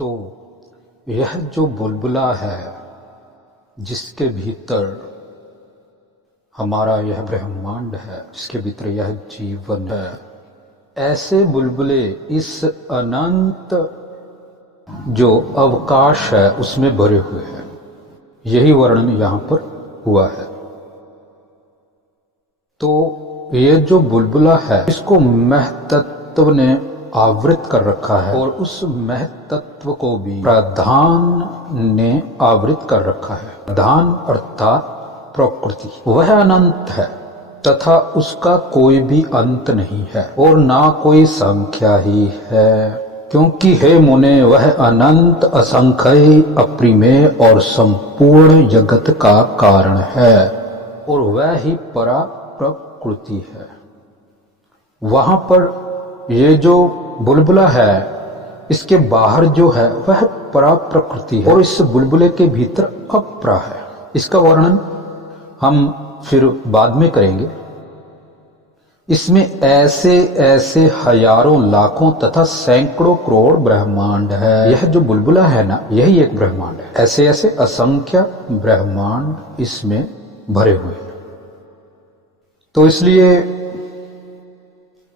तो यह जो बुलबुला है जिसके भीतर हमारा यह ब्रह्मांड है, जिसके भीतर यह जीवन है, ऐसे बुलबुले इस अनंत जो अवकाश है उसमें भरे हुए हैं। यही वर्णन यहां पर हुआ है। तो ये जो बुलबुला है इसको महतत्व ने आवृत कर रखा है और उस महतत्व को भी प्रधान ने आवृत कर रखा है। प्रधान अर्थात प्रकृति, वह अनंत है तथा उसका कोई भी अंत नहीं है और ना कोई संख्या ही है, क्योंकि हे मुने वह अनंत असंख्य अप्रिमेय और संपूर्ण जगत का कारण है और वह ही परा प्रकृति है। वहां पर ये जो बुलबुला है इसके बाहर जो है वह परा प्रकृति है और इस बुलबुले के भीतर अपरा है। इसका वर्णन हम फिर बाद में करेंगे। इसमें ऐसे ऐसे हजारों लाखों तथा सैकड़ों करोड़ ब्रह्मांड है। यह जो बुलबुला है ना, यही एक ब्रह्मांड है। ऐसे ऐसे असंख्य ब्रह्मांड इसमें भरे हुए हैं। तो इसलिए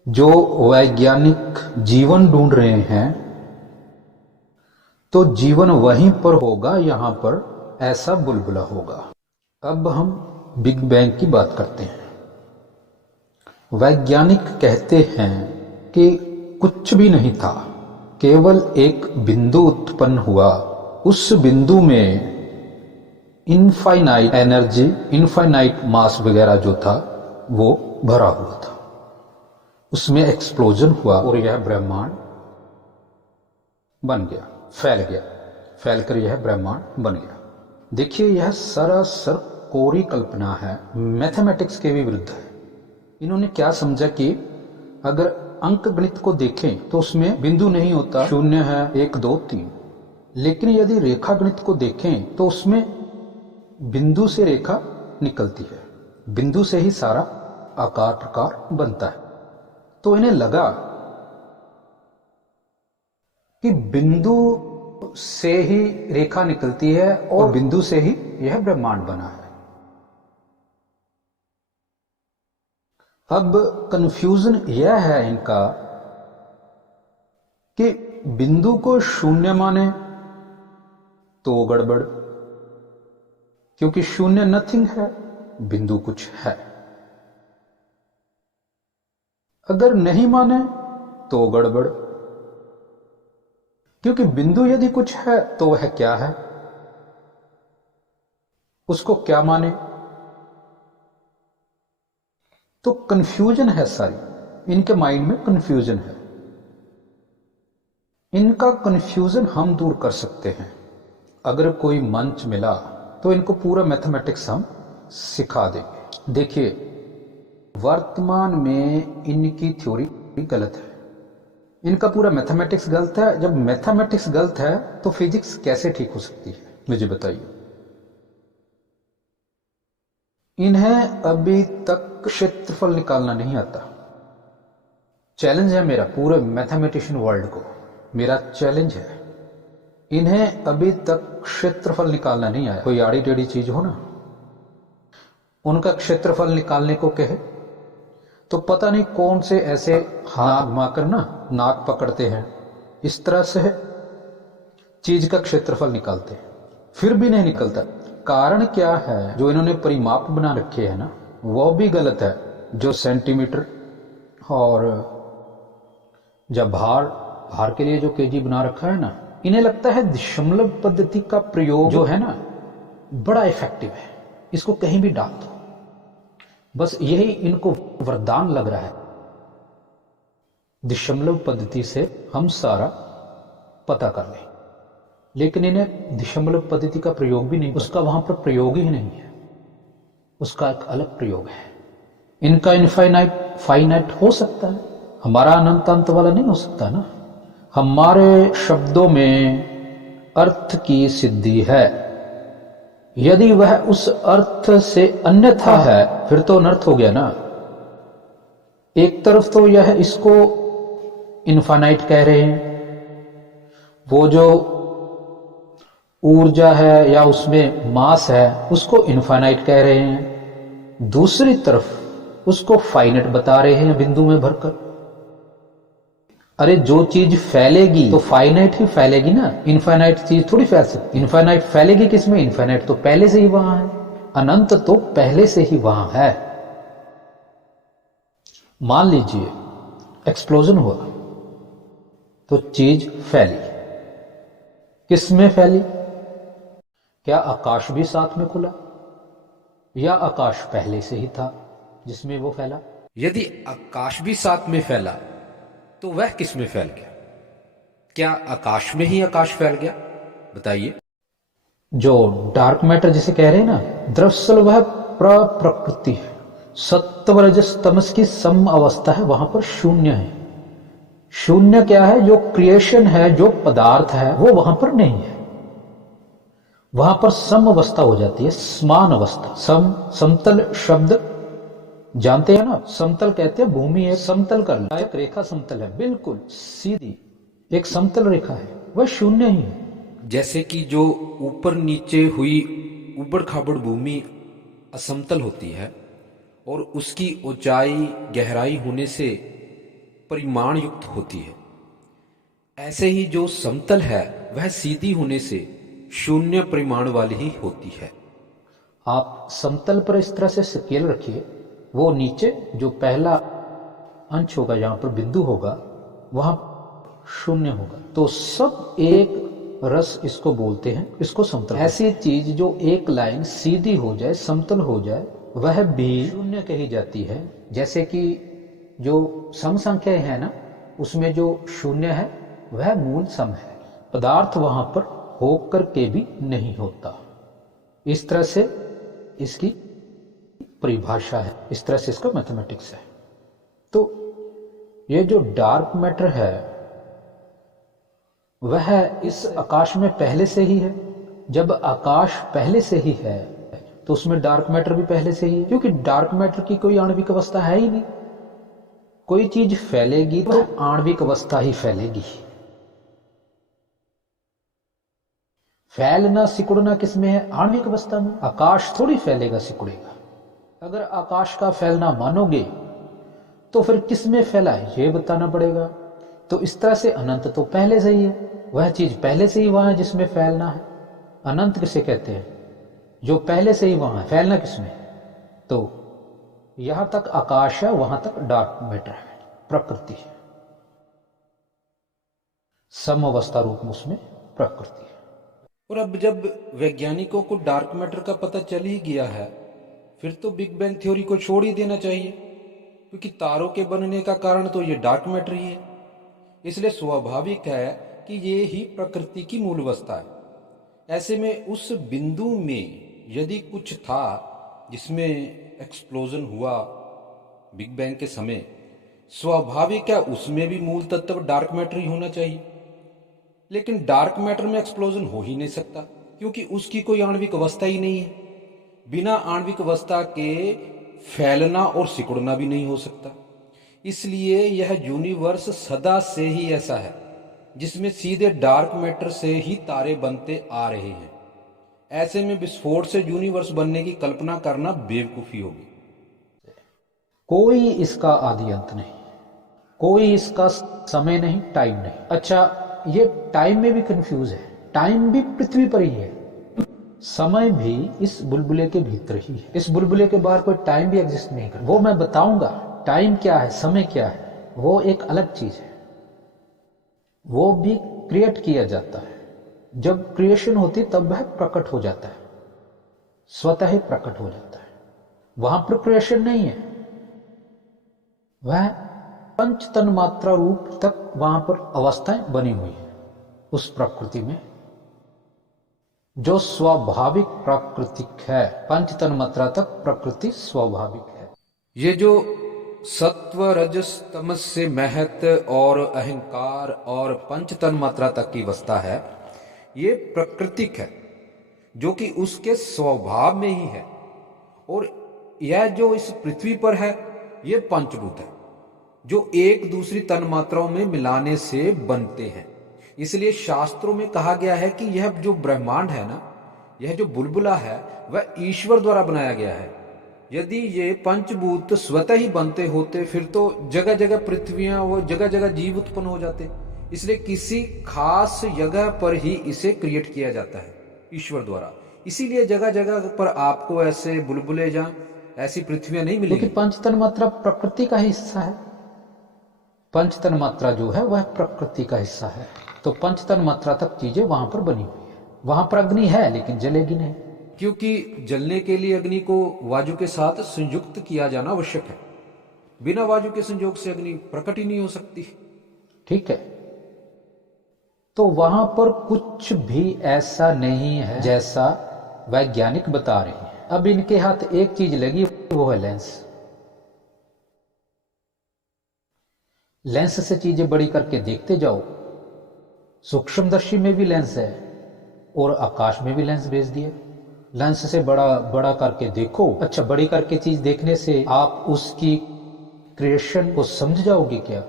जो वैज्ञानिक जीवन ढूंढ रहे हैं तो जीवन वहीं पर होगा, यहां पर ऐसा बुलबुला होगा। अब हम बिग बैंग की बात करते हैं। वैज्ञानिक कहते हैं कि कुछ भी नहीं था, केवल एक बिंदु उत्पन्न हुआ। उस बिंदु में इनफाइनाइट एनर्जी, इनफाइनाइट मास वगैरह जो था वो भरा हुआ था। उसमें एक्सप्लोजन हुआ और यह ब्रह्मांड बन गया, फैलकर यह ब्रह्मांड बन गया। देखिए, यह सरासर कोरी कल्पना है, मैथमेटिक्स के भी विरुद्ध है। इन्होंने क्या समझा कि अगर अंक गणित को देखें तो उसमें बिंदु नहीं होता, शून्य है, 1 2 3। लेकिन यदि रेखा गणित को देखें तो उसमें बिंदु से रेखा निकलती है, बिंदु से ही सारा आकार प्रकार बनता है। तो इन्हें लगा कि बिंदु से ही रेखा निकलती है और बिंदु से ही यह ब्रह्मांड बना है। अब कंफ्यूजन यह है इनका कि बिंदु को शून्य माने तो गड़बड़, क्योंकि शून्य नथिंग है, बिंदु कुछ है। अगर नहीं माने तो गड़बड़, क्योंकि बिंदु यदि कुछ है तो वह क्या है, उसको क्या माने। तो कंफ्यूजन है सारी, इनके माइंड में कंफ्यूजन है। इनका कंफ्यूजन हम दूर कर सकते हैं। अगर कोई मंच मिला तो इनको पूरा मैथमेटिक्स हम सिखा देंगे। देखिए, वर्तमान में इनकी थ्योरी गलत है, इनका पूरा मैथमेटिक्स गलत है। जब मैथमेटिक्स गलत है तो फिजिक्स कैसे ठीक हो सकती है, मुझे बताइए। इन्हें अभी तक क्षेत्रफल निकालना नहीं आता। चैलेंज है मेरा पूरे मैथमेटिशियन वर्ल्ड को, मेरा चैलेंज है। इन्हें अभी तक क्षेत्रफल निकालना नहीं आया। कोई आड़ी टेढ़ी चीज हो ना, उनका क्षेत्रफल निकालने को कहे तो पता नहीं कौन से ऐसे हाथ घुमाकर ना नाक पकड़ते हैं, इस तरह से चीज का क्षेत्रफल निकालते हैं, फिर भी नहीं निकलता। कारण क्या है? जो इन्होंने परिमाप बना रखे हैं ना वो भी गलत है। जो सेंटीमीटर और जब भार के लिए जो केजी बना रखा है ना, इन्हें लगता है दशमलव पद्धति का प्रयोग जो है ना बड़ा इफेक्टिव है, इसको कहीं भी डाल दो। बस यही इनको वरदान लग रहा है, दशमलव पद्धति से हम सारा पता कर लें। लेकिन इन्हें दशमलव पद्धति का प्रयोग भी नहीं, उसका वहां पर प्रयोग ही नहीं है, उसका एक अलग प्रयोग है। इनका इनफाइनाइट फाइनाइट हो सकता है, हमारा अनंत अंत वाला नहीं हो सकता ना। हमारे शब्दों में अर्थ की सिद्धि है, यदि वह उस अर्थ से अन्यथा है फिर तो अनर्थ हो गया ना। एक तरफ तो यह इसको इनफाइनाइट कह रहे हैं, वो जो ऊर्जा है या उसमें मास है, उसको इनफाइनाइट कह रहे हैं। दूसरी तरफ उसको फाइनाइट बता रहे हैं बिंदु में भरकर। अरे जो चीज फैलेगी तो फाइनाइट ही फैलेगी ना, इनफाइनाइट चीज थोड़ी फैल सकती। इनफाइनाइट फैलेगी किसमें? इनफाइनाइट तो पहले से ही वहां है, अनंत तो पहले से ही वहां है। मान लीजिए एक्सप्लोजन हुआ तो चीज फैली। किसमें फैली? क्या आकाश भी साथ में खुला, या आकाश पहले से ही था जिसमें वो फैला? यदि आकाश भी साथ में फैला तो वह किस में फैल गया? क्या आकाश में ही आकाश फैल गया? बताइए। जो डार्क मैटर जिसे कह रहे हैं ना, दरअसल वह प्रकृति है। सत्व रजस तमस की सम अवस्था है, वहां पर शून्य है। शून्य क्या है? जो क्रिएशन है, जो पदार्थ है, वो वहां पर नहीं है। वहां पर सम अवस्था हो जाती है, समान अवस्था। समतल शब्द जानते हैं ना, समतल कहते हैं भूमि है समतल करना। एक रेखा समतल है, बिल्कुल सीधी एक समतल रेखा है, वह शून्य ही है। जैसे कि जो ऊपर नीचे हुई उबड़ खाबड़ भूमि असमतल होती है और उसकी ऊंचाई गहराई होने से परिमाण युक्त होती है, ऐसे ही जो समतल है वह सीधी होने से शून्य परिमाण वाली ही होती है। आप समतल पर इस तरह से स्केल रखिए, वो नीचे जो पहला अंश होगा, जहां पर बिंदु होगा, वहां शून्य होगा। तो सब एक रस इसको बोलते हैं, इसको समतल। ऐसी चीज जो एक लाइन सीधी हो जाए, समतल हो जाए, वह भी शून्य कही जाती है। जैसे कि जो सम संख्या है ना, उसमें जो शून्य है वह मूल सम है। पदार्थ वहां पर होकर के भी नहीं होता। इस तरह से इसकी परिभाषा है, इस तरह से इसका मैथमेटिक्स है। तो ये जो डार्क मैटर है वह इस आकाश में पहले से ही है। जब आकाश पहले से ही है तो उसमें डार्क मैटर भी पहले से ही है, क्योंकि डार्क मैटर की कोई आणविक अवस्था है ही नहीं। कोई चीज फैलेगी तो आणविक अवस्था ही फैलेगी। फैलना सिकुड़ना किसमें है? आणविक अवस्था में। आकाश थोड़ी फैलेगा सिकुड़ेगा। अगर आकाश का फैलना मानोगे तो फिर किस में फैला है ये बताना पड़ेगा। तो इस तरह से अनंत तो पहले से ही है, वह चीज पहले से ही वहां है जिसमें फैलना है। अनंत किसे कहते हैं? जो पहले से ही वहां है, फैलना किसमें? तो यहां तक आकाश है, वहां तक डार्क मैटर है, प्रकृति है। सम अवस्था रूप में उसमें प्रकृति है। और अब जब वैज्ञानिकों को डार्क मैटर का पता चल ही गया है, फिर तो बिग बैंग थ्योरी को छोड़ ही देना चाहिए, क्योंकि तारों के बनने का कारण तो ये डार्क मैटर ही है। इसलिए स्वाभाविक है कि ये ही प्रकृति की मूल अवस्था है। ऐसे में उस बिंदु में यदि कुछ था जिसमें एक्सप्लोजन हुआ बिग बैंग के समय, स्वाभाविक है उसमें भी मूल तत्व डार्क मैटर ही होना चाहिए। लेकिन डार्क मैटर में एक्सप्लोजन हो ही नहीं सकता, क्योंकि उसकी कोई आणविक अवस्था ही नहीं है। बिना आणविक अवस्था के फैलना और सिकुड़ना भी नहीं हो सकता। इसलिए यह यूनिवर्स सदा से ही ऐसा है जिसमें सीधे डार्क मैटर से ही तारे बनते आ रहे हैं। ऐसे में विस्फोट से यूनिवर्स बनने की कल्पना करना बेवकूफी होगी। कोई इसका आदि अंत नहीं, कोई इसका समय नहीं, टाइम नहीं। अच्छा, ये टाइम में भी कंफ्यूज है। टाइम भी पृथ्वी पर ही है, समय भी इस बुलबुले के भीतर ही है। इस बुलबुले के बाहर कोई टाइम भी एग्जिस्ट नहीं करता। वो मैं बताऊंगा टाइम क्या है, समय क्या है, वो एक अलग चीज है। वो भी क्रिएट किया जाता है। जब क्रिएशन होती तब वह प्रकट हो जाता है, स्वतः ही प्रकट हो जाता है। वहां पर क्रिएशन नहीं है, वह पंच तन मात्रा रूप तक वहां पर अवस्थाएं बनी हुई है। उस प्रकृति में जो स्वाभाविक प्राकृतिक है, पंच तन मात्रा तक प्रकृति स्वाभाविक है। ये जो सत्व रजस तमस से महत और अहंकार और पंच तन मात्रा तक की अवस्था है, ये प्राकृतिक है, जो कि उसके स्वभाव में ही है। और यह जो इस पृथ्वी पर है, ये पंचभूत है, जो एक दूसरी तन मात्राओं में मिलाने से बनते हैं। इसलिए शास्त्रों में कहा गया है कि यह जो ब्रह्मांड है ना, यह जो बुलबुला है वह ईश्वर द्वारा बनाया गया है। यदि ये पंचभूत स्वतः ही बनते होते फिर तो जगह जगह पृथ्वियां व जगह जगह जीव उत्पन्न हो जाते। इसलिए किसी खास जगह पर ही इसे क्रिएट किया जाता है ईश्वर द्वारा। इसीलिए जगह जगह पर आपको ऐसे बुलबुले या ऐसी पृथ्वियां नहीं मिलेगी। क्योंकि पंच तन मात्रा प्रकृति का हिस्सा है। पंच तन मात्रा जो है वह प्रकृति का हिस्सा है। तो पंच तन मात्रा तक चीजें वहां पर बनी हुई है। वहां पर अग्नि है लेकिन जलेगी नहीं, क्योंकि जलने के लिए अग्नि को वायु के साथ संयुक्त किया जाना आवश्यक है। बिना वायु के संयोग से अग्नि प्रकट ही नहीं हो सकती। ठीक है, तो वहां पर कुछ भी ऐसा नहीं है जैसा वैज्ञानिक बता रहे हैं। अब इनके हाथ एक चीज लगी, वो है लेंस। लेंस से चीजें बड़ी करके देखते जाओ। सूक्ष्मदर्शी में भी लेंस है और आकाश में भी लेंस भेज दिया। लेंस से बड़ा बड़ा करके देखो। अच्छा, बड़ी करके चीज देखने से आप उसकी क्रिएशन को समझ जाओगे क्या?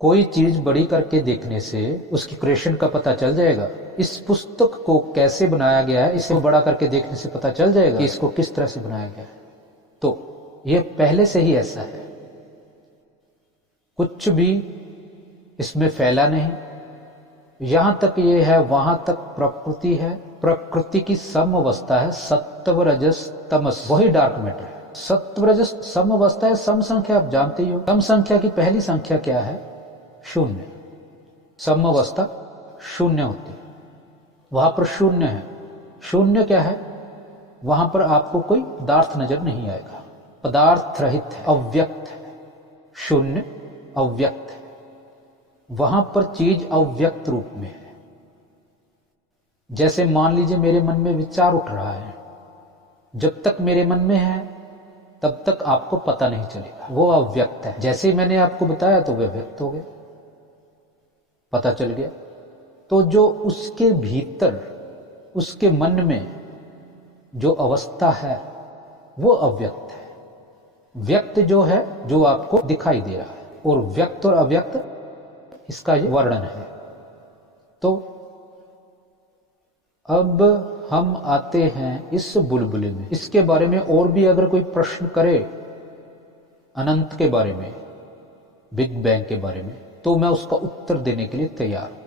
कोई चीज बड़ी करके देखने से उसकी क्रिएशन का पता चल जाएगा। इस पुस्तक को कैसे बनाया गया है, इसे बड़ा करके देखने से पता चल जाएगा कि इसको किस तरह से बनाया गया है। तो यह पहले से ही ऐसा है, कुछ भी इसमें फैला नहीं। यहां तक ये है, वहां तक प्रकृति है। प्रकृति की सम अवस्था है, सत्व रजस तमस, वही डार्क मैटर है। सत्व रजस सम अवस्था है। सम संख्या आप जानते ही हो। सम संख्या की पहली संख्या क्या है? शून्य। सम अवस्था शून्य होती है, वहां पर शून्य है। शून्य क्या है? वहां पर आपको कोई पदार्थ नजर नहीं आएगा, पदार्थ रहित है, अव्यक्त है। शून्य अव्यक्त है, वहां पर चीज अव्यक्त रूप में है। जैसे मान लीजिए मेरे मन में विचार उठ रहा है, जब तक मेरे मन में है तब तक आपको पता नहीं चलेगा, वो अव्यक्त है। जैसे ही मैंने आपको बताया तो वह व्यक्त हो गया, पता चल गया। तो जो उसके भीतर, उसके मन में जो अवस्था है वो अव्यक्त है। व्यक्त जो है जो आपको दिखाई दे रहा है, और व्यक्त और अव्यक्त इसका ये वर्णन है। तो अब हम आते हैं इस बुलबुले में। इसके बारे में और भी अगर कोई प्रश्न करे, अनंत के बारे में, बिग बैंग के बारे में, तो मैं उसका उत्तर देने के लिए तैयार हूं।